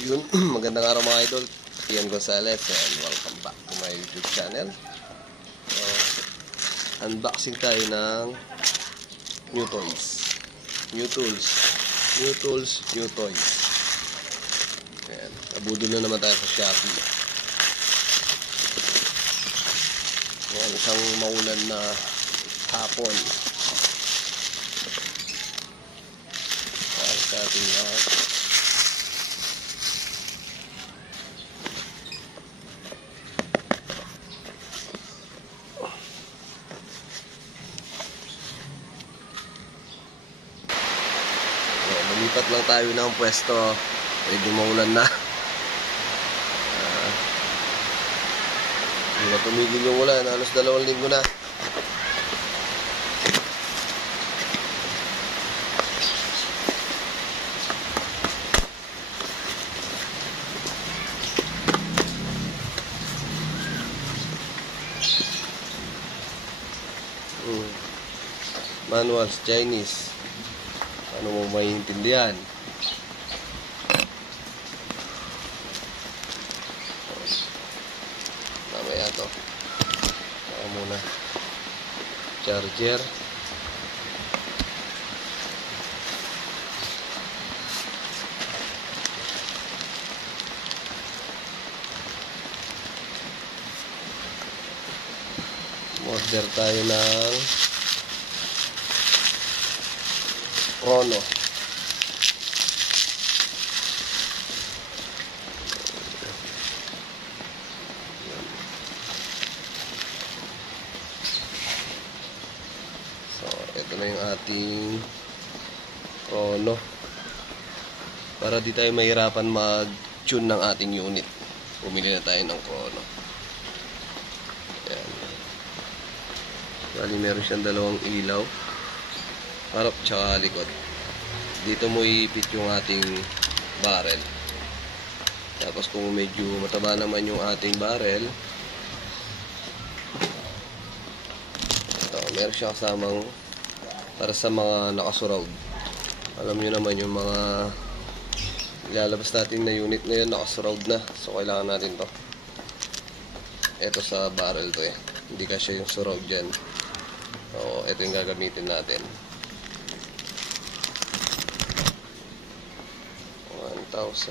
yun, magandang araw mga idol. Ian Gonzalez and welcome back to my YouTube channel. Unboxing tayo ng new toys. New tools. Ayan, abudol na naman tayo sa Shopee. Ayan, isang maulan na hapon. Para sa ating lahat. Lumipat lang tayo ng pwesto. Medyo maulan na. Hindi na tumigil yung ulan. Halos 2 linggo na. Manuals Chinese. Ano mo maintindihan? Mamaya to. Saka muna. Charger. Order tayo ng Chrono. So, ito na yung ating Chrono. Para di tayo mahirapan mag-tune ng ating unit. Pumili na tayo ng Chrono. Ayan. Bali, meron siyang 2 ilaw. Harap tsaka likod. Dito mo ipit yung ating barrel. Tapos kung medyo mataba naman yung ating barrel, ito, meron siya kasamang para sa mga nakasurround. Alam nyo naman yung mga ilalabas natin na unit na yun, nakasurround na. So kailangan natin to. Ito sa barrel to eh. Hindi kasi yung surround dyan. So ito yung gagamitin natin. 1,000.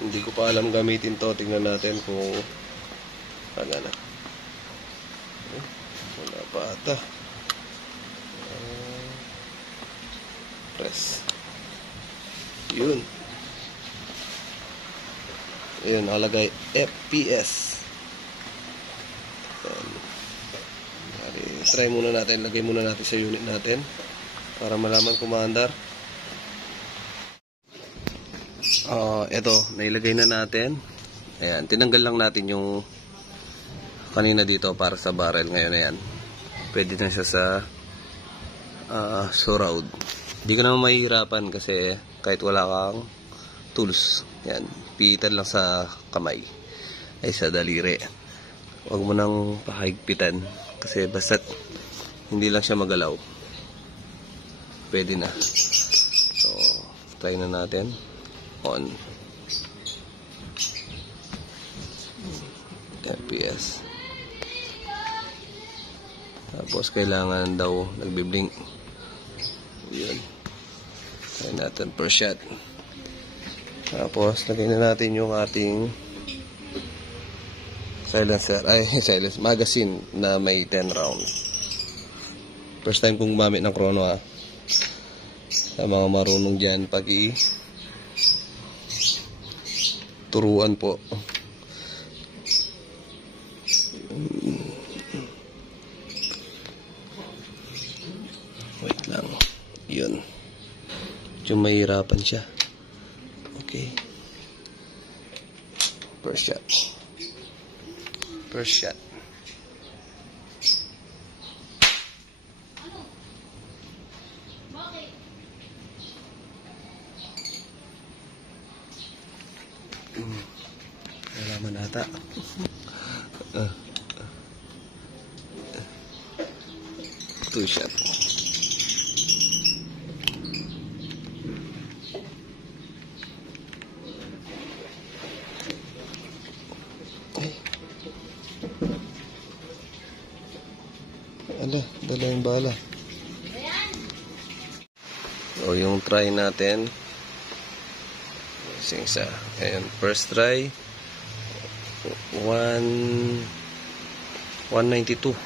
Hindi ko pa alam gamitin to. Tingnan natin kung ano na. Wala pa ata. Press. Yun. Ayun, nakalagay FPS. Try muna natin, lagay muna natin sa unit natin para malaman kung maandar. Ito, nailagay na natin. Ayan, tinanggal lang natin yung kanina dito para sa barrel. Ngayon, ayan. Pwede na siya sa surround. Hindi ka naman mahihirapan kasi kahit wala kang tools. Yan, pihitan lang sa kamay. Ay sa daliri. Huwag mo nang pahigpitan kasi basta't hindi lang siya magalaw. Pwede na. So, try na natin. On. FPS. Tapos kailangan daw nagbi-blink. Yun. Try natin per shot. Tapos lagay na natin yung ating silencer, silence magazine na may 10 round. First time kong gumamit ng Chrono ha. Sa mga marunong dyan, turuan po. Wait lang. Yun. Yung mahirapan siya. Okay. First shot. Wala man ata. Two shot. Ala, dala yung bala. O yung try natin. Isa. Ayan, first try. 192.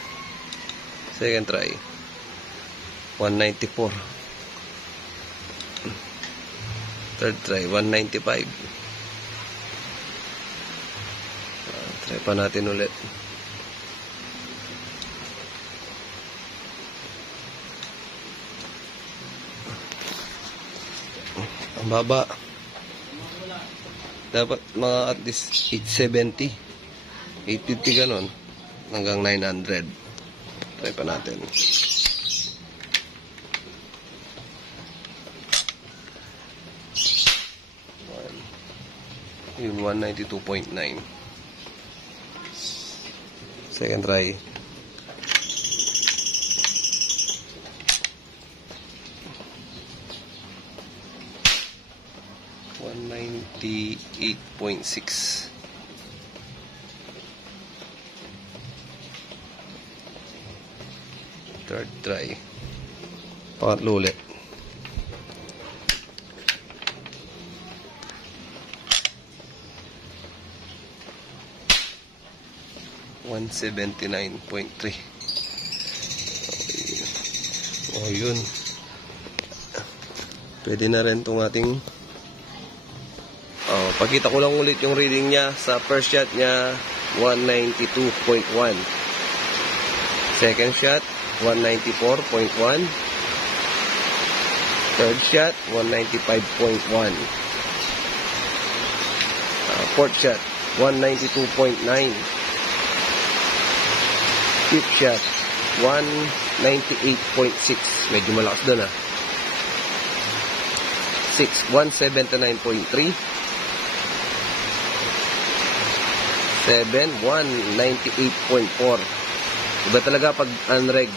Second try. 194. Third try, 195. Try pa natin ulit. Ang baba. Dapat mga at least 870. 850 ganon. Hanggang 900. Try pa natin. Yung 192.9. Second try. $198.6. Third try. Pangatlo ulit. $179.3. Oh, yun. Pwede na rin itong ating pakita ko lang ulit yung reading niya. Sa first shot niya 192.1. Second shot 194.1. Third shot 195.1. Fourth shot 192.9. Fifth shot 198.6. Medyo malakas doon ah. 179.3. 7, 198.4. Iba talaga pag unreg.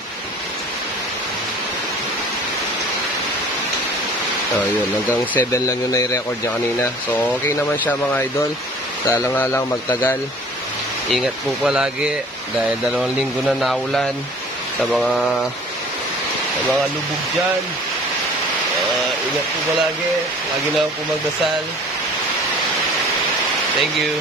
Yun, hanggang 7 lang yung nai-record niya kanina. So okay naman siya mga idol. Sala nga lang magtagal. Ingat po palagi dahil 2 linggo na naulan sa mga lubog dyan. Ingat po palagi. Lagi na po magdasal. Thank you.